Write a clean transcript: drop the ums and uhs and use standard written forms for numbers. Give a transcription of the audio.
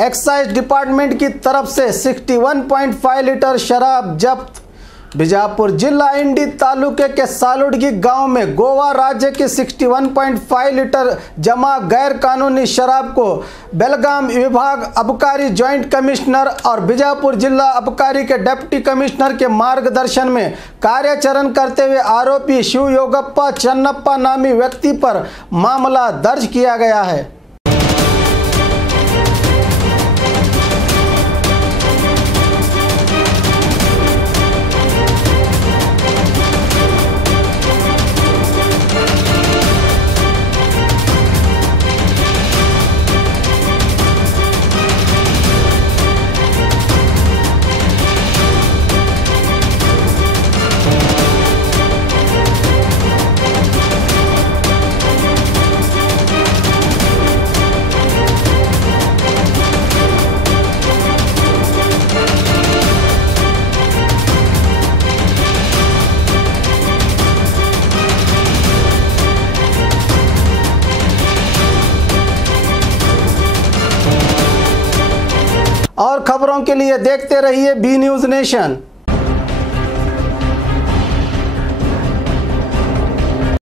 Excise department की तरफ से 61.5 लीटर शराब जब्त। बीजापुर जिला इंडी तालुके के सालुड़गी गांव में गोवा राज्य की 61.5 लीटर जमा गैर कानूनी शराब को बेलगाम विभाग आबकारी जॉइंट कमिश्नर और बीजापुर जिला आबकारी के डिप्टी कमिश्नर के मार्गदर्शन में कार्याचरण करते हुए आरोपी शिवयोगप्पा चन्नप्पा नामी व्यक्ति पर मामला दर्ज किया गया है। और खबरों के लिए देखते रहिए बी न्यूज़ नेशन।